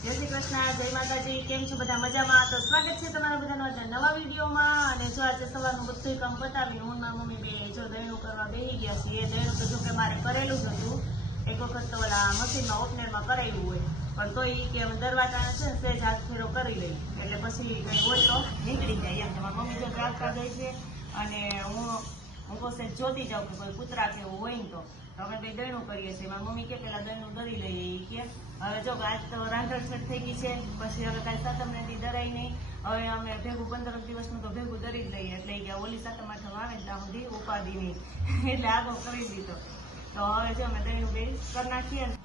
શ્રી કૃષ્ણ, જય માતાજી, કેમ છો બધા મજામાં? તો સ્વાગત છે તમારા બધાનો આજના નવા વિડીયોમાં. અને જો આજે સવારનું બધું કામ પતાવી હું મારા મમ્મી બે જો દહીણું કરવા બેસી ગયા છીએ. દહીણું તો જો મારે કરેલું જ હતું. એક વખત તો ઓલા મશીનમાં ઓપનરમાં કરાવ્યું હોય. પણ તો એ કે છે ને સહેજ હાથ ફેરો કરી લઈ. એટલે પછી કંઈ હોય તો નીકળી જાય. એમ તમારી મમ્મી જો રાખતા જાય છે. અને હું હું સહેજ જોતી જાઉં કે કોઈ કૂતરા કે એવું હોય ને તો અમે ભાઈ દહીણું કરીએ છીએ મારી મમ્મી કે પેલા દહીણું દરી લઈએ એ કે હવે જો આજ તો રાંધણ છઠ થઈ ગઈ છે પછી હવે કાંઈ સાતમ નથી દરાય નહીં હવે અમે ભેગું પંદર દિવસનું તો ભેગું દરી જ લઈએ એટલે ગયા ઓલી સાતમ આઠમ આવે ને ત્યાં સુધી ઉપાધિ નહીં એટલે આગળ કરી દીધો તો હવે જો અમે દહીણું બે કરી નાખીએ ને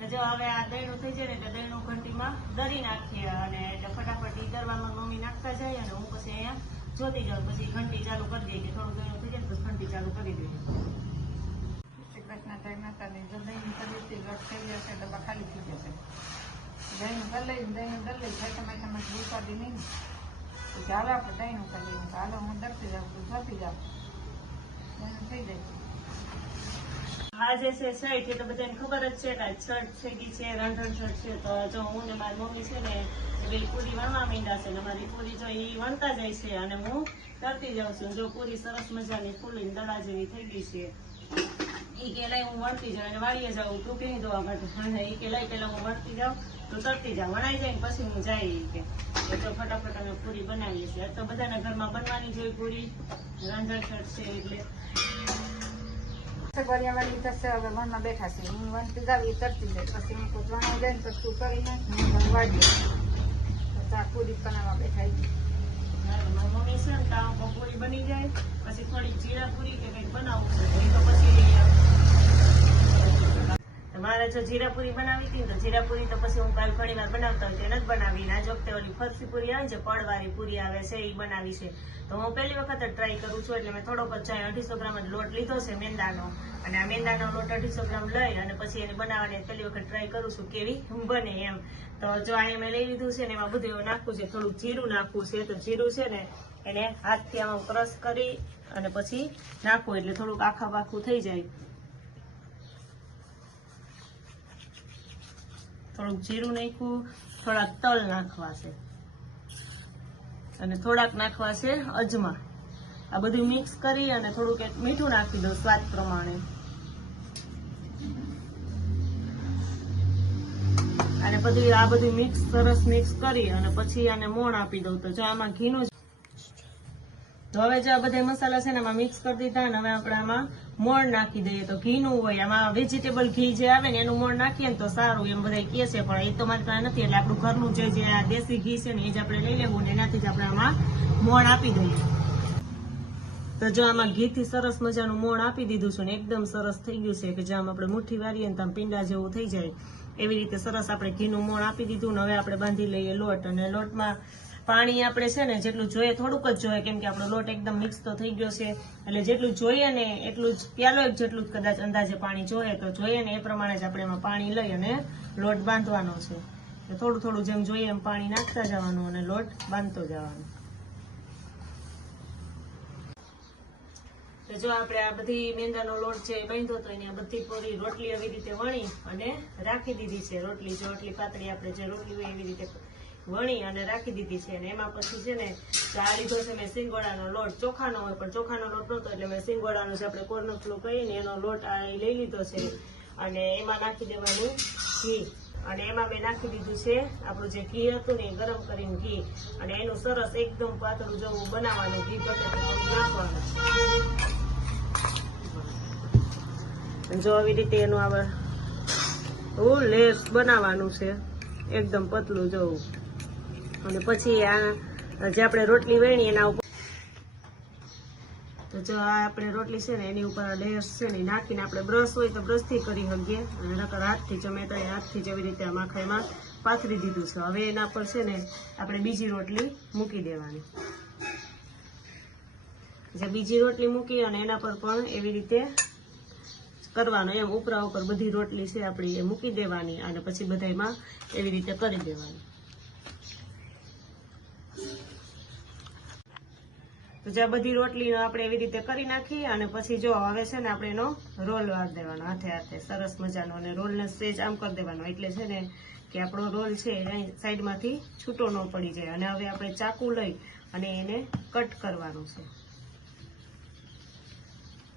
જો હવે આ દહીણું થઈ જાય ને એટલે દહીણું ઘંટીમાં દરી નાખીએ અને એટલે ફટાફટ ઈ દરવામાં મમ્મી નાખતા જાય અને હું પછી અહીંયા જોતી જાઉં. પછી ઘંટી ચાલુ કરી દઈએ કે થોડું દહીણું થઈ જાય તો ઘંટી ચાલુ કરી દઈએ. કૃષ્ણ માતાજી જો દહીં રસ થઈ જશે ડબ્બા ખાલી થઈ જશે. દહીં કરી લઈ દહીં કરી લઈ છે તમે તમે ઉપાડી નહીં ચાલો આપણે દહીંનું કરી લઈએ. ચાલો હું દરતી જાઉં તું જોતી જાઉં દહીં થઈ જાય. આ જે છે શર્ટ તો બધાને ખબર જ છે કે આ શર્ટ છે ગી છે, રાંધણ શર્ટ છે. તો જો હું ને મારી મમ્મી છે ને બે પૂરી વણવા માંડ્યા છે ને મારી પૂરી જો એ વણતા જાય છે અને હું કરતી જાઉં છું. જો પૂરી સરસ મજાની ફૂલી દડા જેવી થઈ ગઈ છે એ કેલાય હું વણતી જાઉં અને વાળીએ જાઉં તું કઈ દોવા માટે. અને એ કેલાય પહેલાં પેલા હું વણતી જાઉં તો તરતી જાઉં. વણાઈ જાય પછી હું જાય કે. એ તો ફટાફટ અમે પૂરી બનાવીએ છીએ. તો બધાના ઘરમાં બનવાની જોઈ પૂરી. રાંધણ શર્ટ છે એટલે. વાળી થશે, હવે વનમાં બેઠા છે. હું વનતી પીગાવી તરતી જાય. પછી હું વણાઈ જાય ને તું હું તો ચા પૂરી બનાવવા બેઠા મમ્મી છે ને તાવ પકોડી બની જાય. પછી થોડી જીરા પૂરી કે કંઈક બનાવવું છે. તો પછી મારે જો જીરાપુરી બનાવી હતી તો જીરાપુરી તો પછી હું કાલ ઘણી વાર બનાવતા હોય તો નથી બનાવી. આજ વખતે ઓલી ફરસી પૂરી આવે છે પડવાળી પૂરી આવે છે એ બનાવી છે. તો હું પહેલી વખત જ ટ્રાય કરું છું એટલે મેં થોડોક જ ચાહે અઢીસો ગ્રામ જ લોટ લીધો છે મેંદાનો. અને આ મેંદાનો લોટ અઢીસો ગ્રામ લઈ અને પછી એને બનાવવાની પહેલી વખત ટ્રાય કરું છું કેવી બને એમ. તો જો અહીંયા મેં લઈ લીધું છે ને એમાં બધું એવું નાખવું છે, થોડુંક જીરું નાખવું છે. તો જીરું છે ને એને હાથથી આમાં ક્રશ કરી અને પછી નાખવું એટલે થોડુંક આખા પાખું થઈ જાય. થોડુંક જીરું નાખ્યું, થોડાક તલ નાખવા છે. અને થોડાક નાખવા છે અજમા. આ બધું મિક્સ કરી અને થોડુંક એક મીઠું નાખી દઉં સ્વાદ પ્રમાણે. અને પછી આ બધું મિક્સ સરસ મિક્સ કરી અને પછી આને મોણ આપી દઉં. તો જો આમાં ઘીનું તો હવે જો આ બધા મસાલા છે ને આમાં મિક્સ કરી દીધા અને હવે આપણે આમાં મોણ નાખી દઈએ. તો ઘીનું હોય, આમાં વેજીટેબલ ઘી જે આવે ને એનું મોણ નાખીએ ને તો સારું એમ બધા કહે છે. પણ એ તો મારી પાસે નથી, એટલે આપણું ઘરનું જે જે આ દેશી ઘી છે ને એ જ આપણે લઈ લેવું ને એનાથી જ આપણે આમાં મોણ આપી દઈએ. તો જો આમાં ઘીથી સરસ મજાનું મોણ આપી દીધું છે ને એકદમ સરસ થઈ ગયું છે કે જે આપણે મુઠ્ઠી વારીએ ને તો આમ પીંડા જેવું થઈ જાય. એવી રીતે સરસ આપણે ઘીનું મોણ આપી દીધું ને હવે આપણે બાંધી લઈએ લોટ અને લોટમાં પાણી આપણે છે ને જેટલું જોઈએ, થોડુંક જ જોઈએ. કેમ કે આપણો લોટ એકદમ મિક્સ તો થઈ ગયો છે. એટલે જેટલું જોઈએ ને એટલું જ પ્યાલો જેટલું જ કદાચ અંદાજે પાણી જોઈએ. તો જોઈએ ને એ પ્રમાણે જ આપણે એમાં પાણી લઈ અને લોટ બાંધવાનો છે. થોડું થોડું જેમ જોઈએ એમ પાણી નાખતા જવાનું અને લોટ બાંધતો જવાનો. જો આપણે આ બધી મેંદાનો લોટ છે એ બાંધ્યો તો એની આ બધી પૂરી રોટલી એવી રીતે વણી અને રાખી દીધી છે. રોટલી જો આટલી પાતળી આપણે જે રોટલી હોય એવી રીતે વણી અને રાખી દીધી છે અને એમાં પછી છે ને આ લીધો છે મેં સિંગોડાનો લોટ ચોખાનો હોય, પણ ચોખાનો લોટ નહોતો એટલે મેં સિંગોડાનો જે આપણે કોર્નફ્લો કહીએ ને એનો લોટ આ લઈ લીધો છે. અને એમાં નાખી દેવાનું ઘી. અને એમાં મેં નાખી દીધું છે આપણું જે ઘી હતું ને એ ગરમ કરીને ઘી. અને એનું સરસ એકદમ પાતળું જેવું બનાવવાનું, ઘી ઘટે નાખવાનું. જો આવી રીતે એનું આવે લેસ બનાવવાનું છે, એકદમ પતલું જવું. અને પછી આ જે આપણે રોટલી વેણી એના ઉપર તો જો આ આપણે રોટલી છે ને, એની ઉપર લેયર્સ છે ને નાખીને આપણે બ્રશ હોય તો બ્રશથી કરી શકીએ. અને નકર હાથથી ચમેતા હાથથી જ એવી રીતે આ માખાઈમાં પાથરી દીધું છે. હવે એના પર છે ને, આપણે બીજી રોટલી મૂકી દેવાની. જે બીજી રોટલી મૂકી અને એના પર પણ એવી રીતે કરવાનો. એમ ઉપરા ઉપર બધી રોટલી છે આપણી એ મૂકી દેવાની અને પછી બધામાં એવી રીતે કરી દેવાની. તો જે બધી રોટલીનો આપણે એવી રીતે કરી નાખી અને પછી જો હવે છે ને આપણે એનો રોલ વાર દેવાનો, હાથે હાથે, સરસ મજાનો અને રોલને સ્ટેજ આમ કરી દેવાનો. એટલે છે ને કે આપણો રોલ છે અહીં સાઈડમાંથી છૂટો ન પડી જાય. અને હવે આપણે ચાકુ લઈ અને એને કટ કરવાનું છે.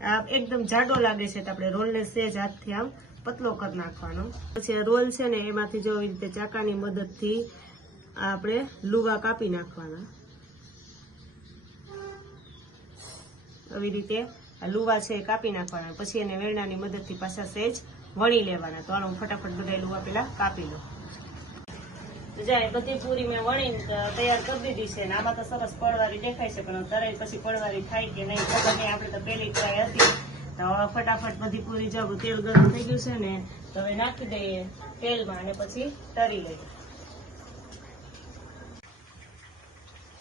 આ એકદમ જાડો લાગે છે તો આપણે રોલને સેજ હાથથી આમ પતલો કરી નાખવાનો. પછી રોલ છે ને એમાંથી જો એવી રીતે ચાકાની મદદથી આપણે લુવા કાપી નાખવાના. આવી રીતે લુવા છે કાપી નાખવાના. પછી એને વેરણાની મદદથી પાછા સેજ વણી લેવાના. તો આનો ફટાફટ બધા લુવા પેલા કાપી લો બધી પૂરી મેં વણી તૈયાર કરી દીધી છે આમાં તો સરસ પડવારી દેખાય છે, પણ તરાઈ પછી પડવારી થાય કે નહીં, ખબર નહીં. આપણે તો પહેલી ટ્રાય હતી. તો ફટાફટ બધી પૂરી જો આપણું તેલ ગરમ થઈ ગયું છે ને, તો નાખી દઈએ તેલમાં અને પછી તરી લઈએ.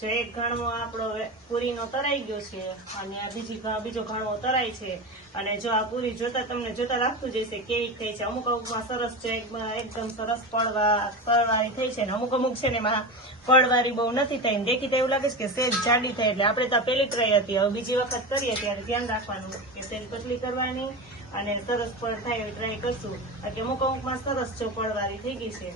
જો એક ઘણો આપણો પૂરીનો તરાઈ ગયો છે અને આ બીજી બીજો ઘણો તરાય છે. અને જો આ પૂરી જોતા તમને જોતા લાગતું જશે કેવી થઈ છે. અમુક અમુકમાં સરસ છે એકદમ સરસ પડવા પડવાળી થઈ છે ને અમુક અમુક છે ને એમાં પડવાળી બહુ નથી થઈ ને દેખી તો એવું લાગે છે કે સેજ જાડી થાય એટલે આપણે તો પેલી ટ્રાય હતી. હવે બીજી વખત કરીએ ત્યારે ધ્યાન રાખવાનું કે સેજ પતલી કરવાની અને સરસ પડ થાય એવી ટ્રાય કરશું. બાકી અમુક અમુકમાં સરસ જો પડવાળી થઈ ગઈ છે.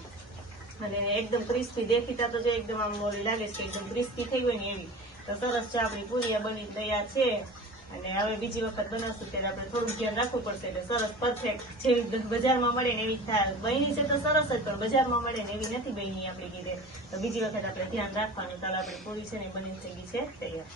અને એકદમ ક્રિસ્પી દેખીતા તો જો એકદમ આમ ઓલી લાગે છે, એકદમ ક્રિસ્પી થઈ હોય ને એવી. તો સરસ છે આપણી પૂરિયા બની તૈયાર છે. અને હવે બીજી વખત બનાવશું, ત્યારે આપણે થોડું ધ્યાન રાખવું પડશે. એટલે સરસ પરફેક્ટ જેવી બજારમાં મળે ને એવી થાય. બની છે તો સરસ જ, પણ બજારમાં મળે ને એવી નથી બની આપણી ઘીરે. તો બીજી વખત આપણે ધ્યાન રાખવાનું. ચાલો આપણી પૂરી છે ને બની થઈ ગઈ છે, તૈયાર.